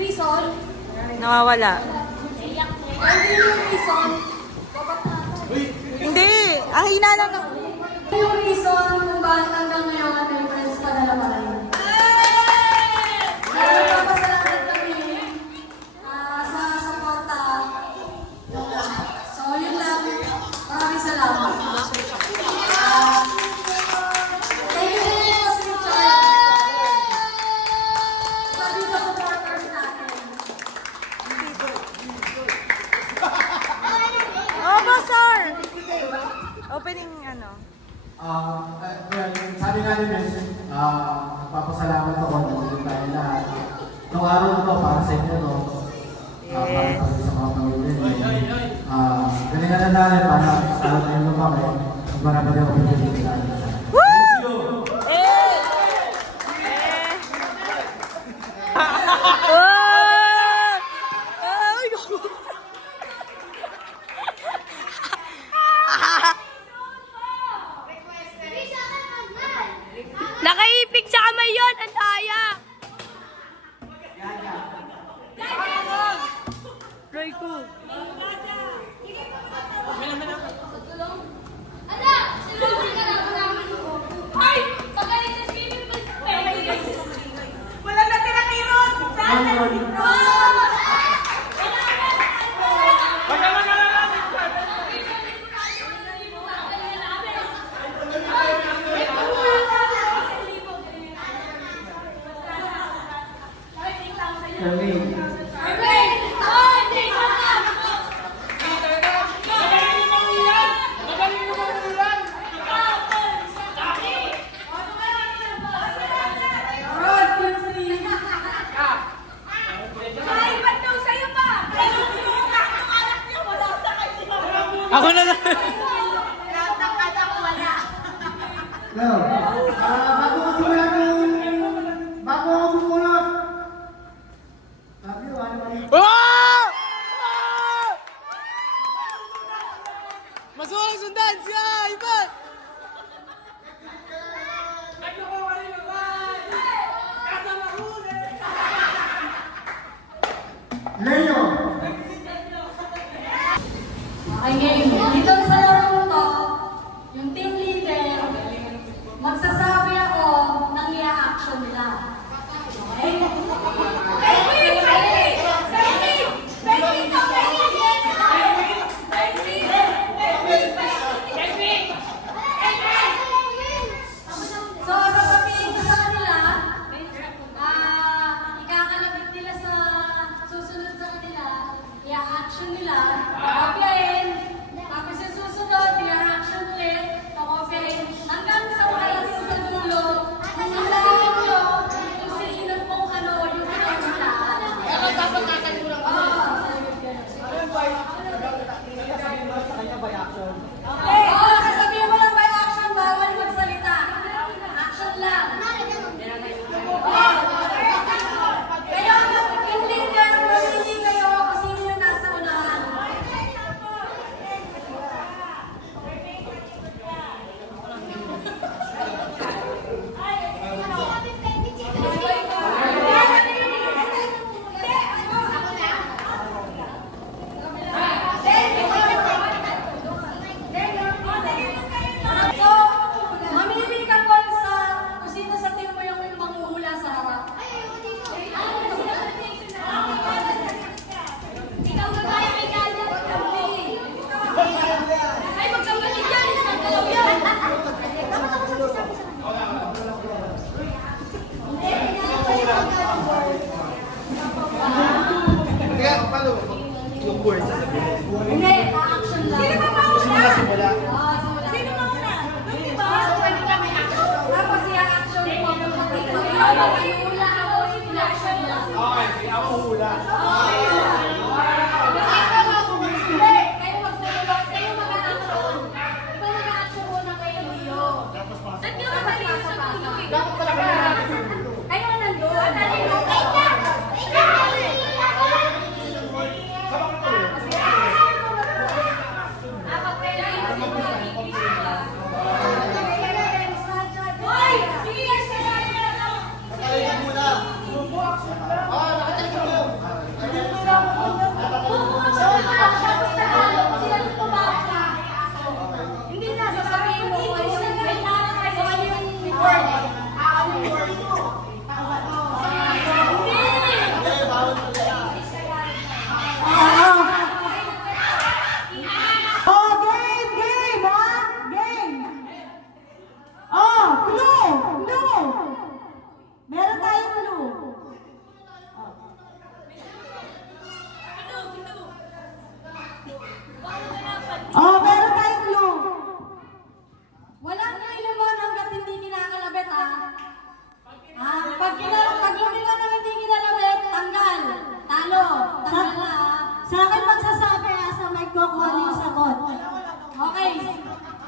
Reason. Nawawala. Ano yung reason? Hindi! Ang hina lang ng... Ano yung reason kung bakit hanggang ngayon may friends pa na naman? Nagpapasalamat kami sa suporta. So, yun lang. Maraming salamat. Thank you din po sa Richard. Sabi sa supporters natin. Oh, Pastor! Opening ano? Sabi nga ni Miss, nagpapasalamat ako na tayo lahat. Nung araw na to, para sa inyo, no? Para sa mga pamilya niyo. Galingan na natin para sa tayo nung kami. Marami din ako pinili natin. Thank you! Nakaipig sa kamay yun! Ang daya! Roy ko. Wala na tira-kirot! Ako na lang! Bago ako bumulot! Sabi ko, ano ba yun? Oh! Masuha sundan siya! Iba! Leo! Okay, game. Dito sa laro to, yung team leader, magsasabi ako ng i-action nila. Okay? So, sasabihin ko sa kanila, ikakalapit nila sa susunod sa kanila, i-action nila, kopyahin, tapos sa susunod, i-action ulit, kopyahin, hanggang sa makalasin sa dulo, kung nalaman nyo, kung sino pong ano, yung pinagmulaan. Dapat nasa dulo ka. Oo, sasabihin mo lang by action, bawal magsalita. Action lang. Kaya yung leader, mamili kayo kung sino yung nasa unahan.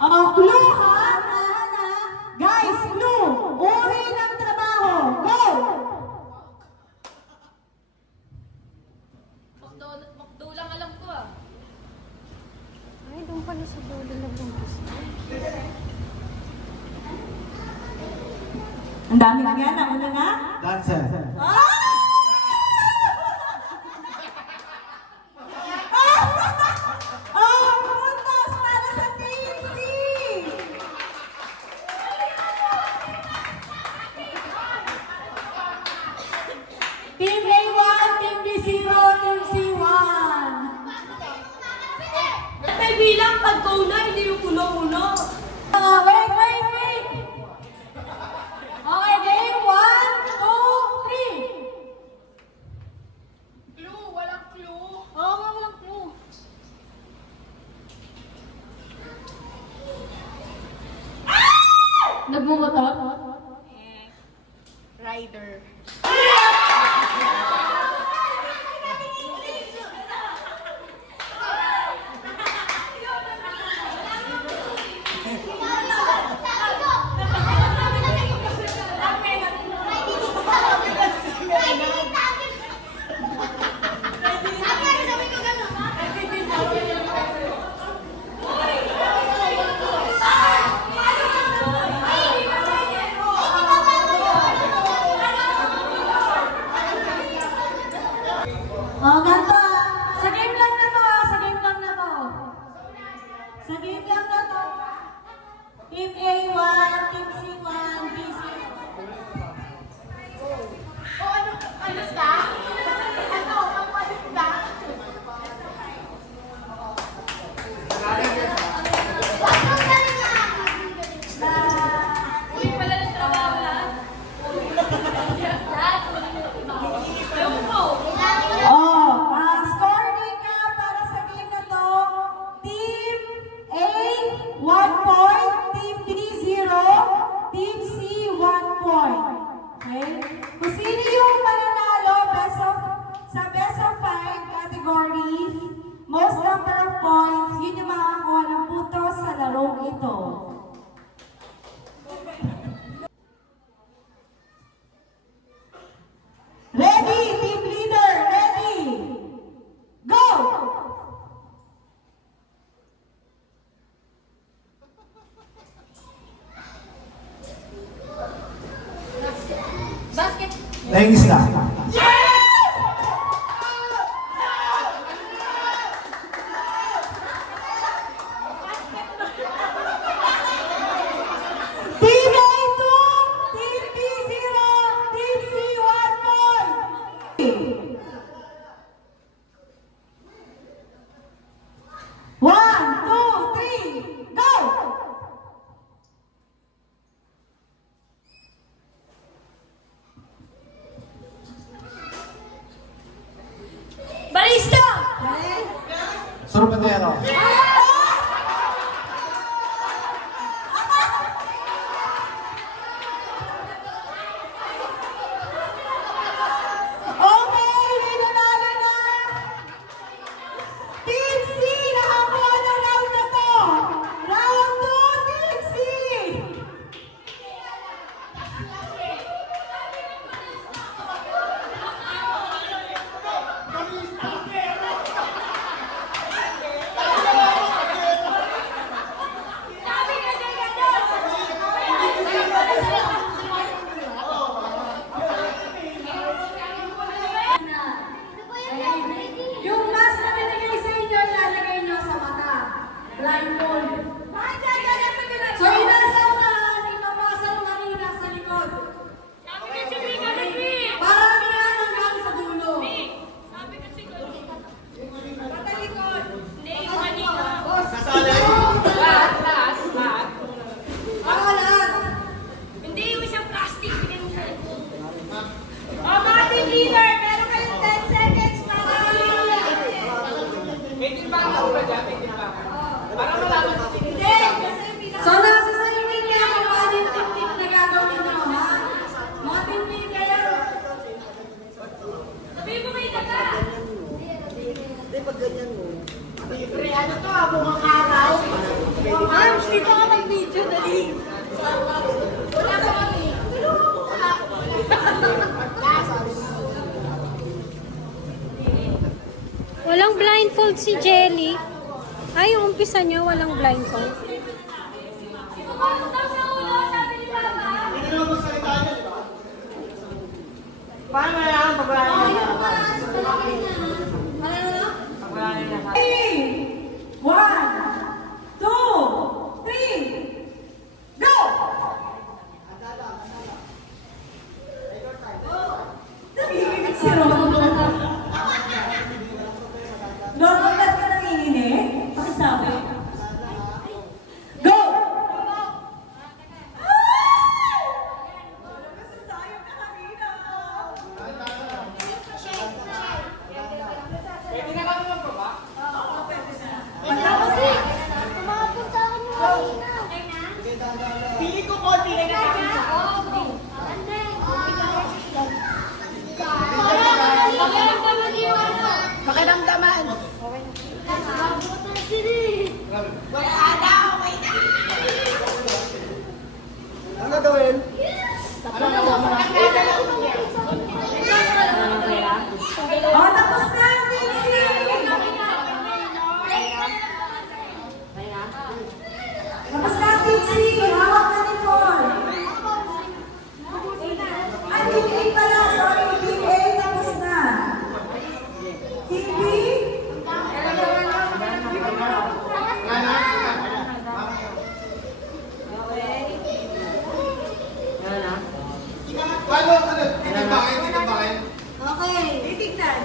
Clue ha? Guys, clue. Uri ng trabaho. Go! Makdo lang alam ko ah. Ay, doon pala sa dulo na bungkis. Ang dami lang yan. Nauna na? Dancer. Puntos para sa Team C! Team A1, Team B0, Team C1. May bilang pag go na, hindi yung puno-puno. Wait. Okay, game 1, 2, 3. Clue, walang clue. Oo nga, walang clue. Nagmumotor? Rider. Ganto. Sa game lang na to, ah. Sa game lang na to. Sa game lang na to. Team A1, Team C1, B0. Uy, pala ng trabaho lahat. Ewan ko. Score recap para sa game na to. Team A, 1 point. Team B, 0. Team C, 1 point. Okay? Kung sino yung mananalo sa best of 5 categories, most number of points, yun yung makakakuha ng puntos sa larong ito. Ready, team leader, ready. Go! Basket. Thanks na. Team A2, Team B0, Team C 1 point. 1, 2, 3, go! Barista! Sorbetero. Okay, may nanalo na. Team C, nakakuha ng round na to. Round 2, Team C. Yung mask na binigay sa inyo, ilalagay nyo sa mata. Blindfold. So, inasa unahan, ipapasa mo kanina sa likod. Paramihan hanggang sa dulo. Boss, ako lahat. Hindi, yung isang plastic. Bigyan mo sa likod. Mga team leader, meron kayong 10 seconds para May timbang ako ba dyan? May timbang. Para malaman ko Hindi! Mars, dito ka mag-video, dali. Wala pa kami. Walang blindfold si Jelly. Ay, yung umpisa niya, walang blindfold. Pumasok daw sa ulo, sabi ni Mama. Paano na lang pag wala Oh, yung paras, palaki na. Ano? Three, one, two, three, go! Nanginginig si Ron. Normal ba't ka nanginginig? Pakisabi. Go! Tumapon sa akin yung kanina. Pili ko konti na Pakiramdaman. Wala na, okay na. Ano gagawin? Oh, tapos na, Vinci! Tapos na, Vinci! Hawak na ni Paul! Ay, Team A pala, sorry. Team A, tapos na. Team B? Paano? Ano? Tinibakin? Tinibakin? Okay. Titignan.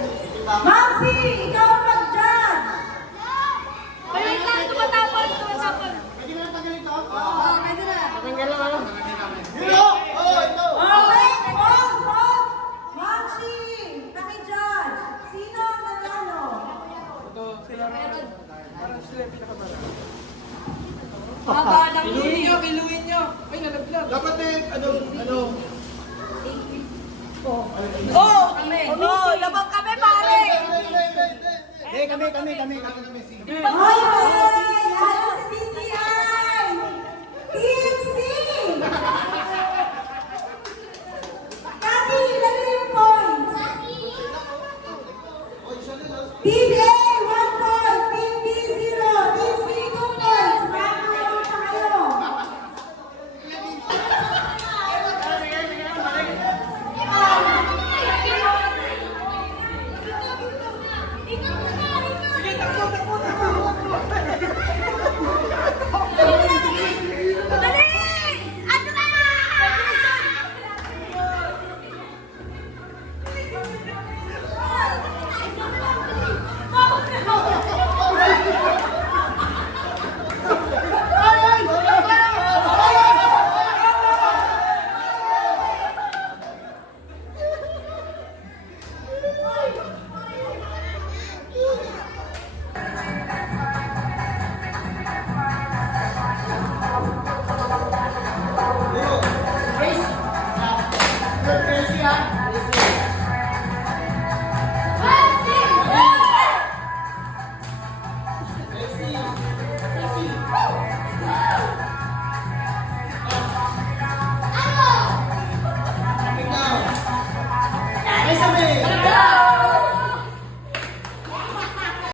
Mamsi, ikaw ang mag-judge! Wait lang, tumatapon. Pwede mo na tanggalin ito? Oo, pwede na. Ito! Oo, ito! Oh, wait! Hold! Mamsi, paki-judge. Sino ang nanalo? Baba ng Iluin nyo, iluin nyo. Ay, nalaglag. Dapat ano? Oh! Oh, labang kami, pare! Hindi, kami. Hoy, hoy!